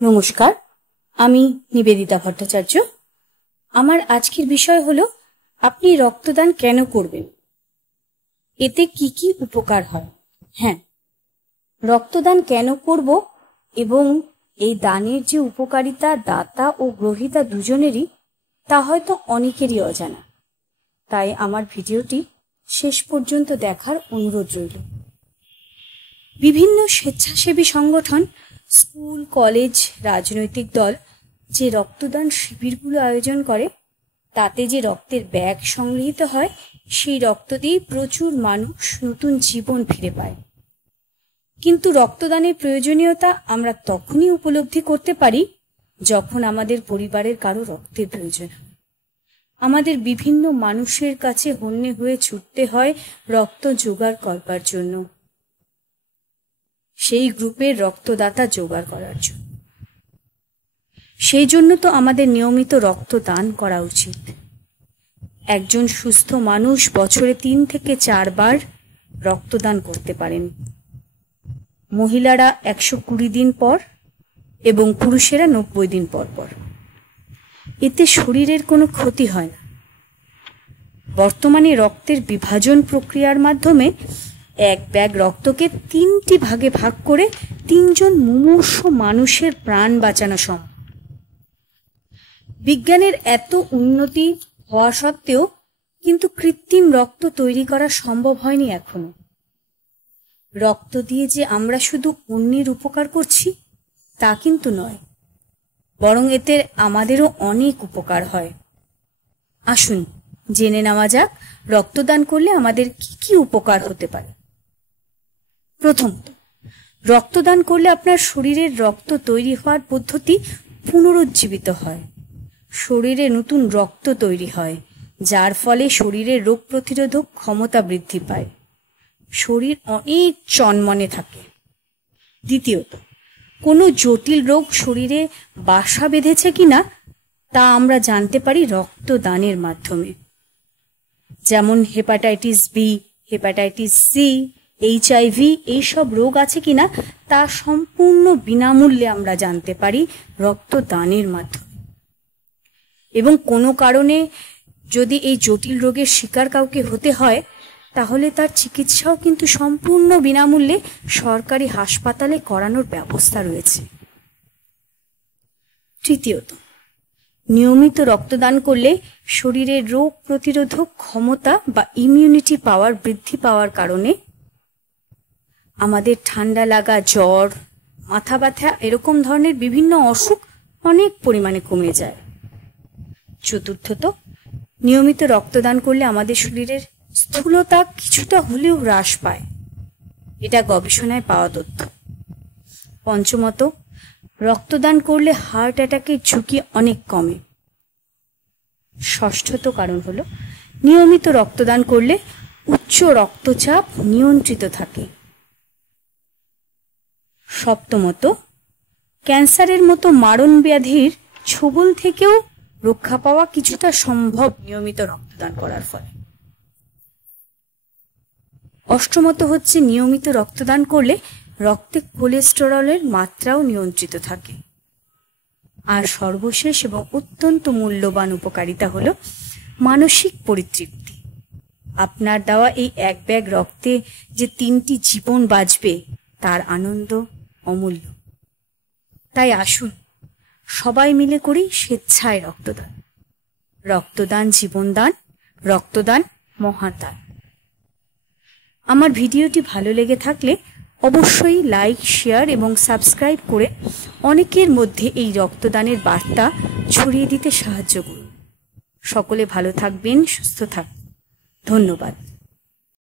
নমস্কার, আমি নিবেদিতা ভট্টাচার্য। আমার আজকের বিষয় হলো আপনি রক্তদান কেন করবেন, এতে কি কি উপকার হয়। হ্যাঁ, রক্তদান কেন করব এবং এই দানের যে উপকারিতা দাতা ও গ্রহীতা দুজনেরই, তা হয়তো অনেকেরই অজানা। তাই আমার ভিডিওটি শেষ পর্যন্ত দেখার অনুরোধ রইল। বিভিন্ন স্বেচ্ছাসেবী সংগঠন, স্কুল, কলেজ, রাজনৈতিক দল যে রক্তদান শিবিরগুলো আয়োজন করে, তাতে যে রক্তের ব্যাগ সংগৃহীত হয়, সেই রক্ত দিয়ে প্রচুর মানুষ নতুন জীবন ফিরে পায়। কিন্তু রক্তদানের প্রয়োজনীয়তা আমরা তখনই উপলব্ধি করতে পারি যখন আমাদের পরিবারের কারো রক্তের প্রয়োজন হয়। আমাদের বিভিন্ন মানুষের কাছে হন্যে হয়ে ছুটতে হয় রক্ত জোগাড় করবার জন্য, সেই গ্রুপের রক্তদাতা জোগাড় করার জন্য। সেই জন্য তো আমাদের নিয়মিত রক্তদান করা উচিত। একজন সুস্থ মানুষ বছরে 3 থেকে 4 বার রক্তদান করতে পারেন। মহিলারা 120 দিন পর এবং পুরুষেরা 90 দিন পর পর। এতে শরীরের কোনো ক্ষতি হয় না। বর্তমানে রক্তের বিভাজন প্রক্রিয়ার মাধ্যমে এক ব্যাগ রক্তকে 3টি ভাগে ভাগ করে 3 জন মুমূর্ষু মানুষের প্রাণ বাঁচানো সম্ভব। বিজ্ঞানের এত উন্নতি হওয়া সত্ত্বেও কিন্তু কৃত্রিম রক্ত তৈরি করা সম্ভব হয়নি এখনো। রক্ত দিয়ে যে আমরা শুধু অন্যের উপকার করছি তা কিন্তু নয়, বরং এতে আমাদেরও অনেক উপকার হয়। আসুন জেনে নেওয়া যাক রক্তদান করলে আমাদের কি কি উপকার হতে পারে। প্রথমত, রক্তদান করলে আপনার শরীরের রক্ত তৈরি হওয়ার পদ্ধতি পুনরুজ্জীবিত হয়। শরীরে নতুন রক্ত তৈরি হয়, যার ফলে শরীরের রোগ প্রতিরোধক ক্ষমতা বৃদ্ধি পায়। শরীর অনেক চনমনে থাকে। দ্বিতীয়ত, কোনো জটিল রোগ শরীরে বাসা বেঁধেছে কিনা তা আমরা জানতে পারি রক্তদানের মাধ্যমে। যেমন hepatitis B, hepatitis C, HIV এইসব রোগ আছে কিনা তা সম্পূর্ণ বিনামূল্যে আমরা জানতে পারি রক্তদানের মাধ্যমে। এবং কোনো কারণে যদি এই জটিল রোগের শিকার কাউকে হতে হয়, তাহলে তার চিকিৎসাও কিন্তু সম্পূর্ণ বিনামূল্যে সরকারি হাসপাতালে করানোর ব্যবস্থা রয়েছে। তৃতীয়ত, নিয়মিত রক্তদান করলে শরীরের রোগ প্রতিরোধক ক্ষমতা বা ইমিউনিটি পাওয়ার বৃদ্ধি পাওয়ার কারণে আমাদের ঠান্ডা লাগা, জ্বর, মাথা ব্যথা এরকম ধরনের বিভিন্ন অসুখ অনেক পরিমাণে কমে যায়। চতুর্থত, নিয়মিত রক্তদান করলে আমাদের শরীরের স্থূলতা কিছুটা হলেও হ্রাস পায়। এটা গবেষণায় পাওয়া তথ্য। পঞ্চমত, রক্তদান করলে হার্ট অ্যাটাকের ঝুঁকি অনেক কমে। ষষ্ঠত কারণ হলো নিয়মিত রক্তদান করলে উচ্চ রক্তচাপ নিয়ন্ত্রিত থাকে। সপ্তমত, ক্যান্সারের মতো মারণ ব্যাধির ছোবল থেকেও রক্ষা পাওয়া কিছুটা সম্ভব নিয়মিত রক্তদান করার ফলে। অষ্টমত হচ্ছে নিয়মিত রক্তদান করলে রক্তে কোলেস্টেরলের মাত্রাও নিয়ন্ত্রিত থাকে। আর সর্বশেষ এবং অত্যন্ত মূল্যবান উপকারিতা হলো মানসিক পরিতৃপ্তি। আপনার দেওয়া এই এক ব্যাগ রক্তে যে 3টি জীবন বাঁচবে তার আনন্দ অমূল্য। তাই আসুন সবাই মিলে করি স্বেচ্ছায় রক্তদান। রক্তদান জীবনদান, রক্তদান মহাদান। আমার ভিডিওটি ভালো লেগে থাকলে অবশ্যই লাইক, শেয়ার এবং সাবস্ক্রাইব করে অনেকের মধ্যে এই রক্তদানের বার্তা ছড়িয়ে দিতে সাহায্য করুন। সকলে ভালো থাকবেন, সুস্থ থাকবেন। ধন্যবাদ।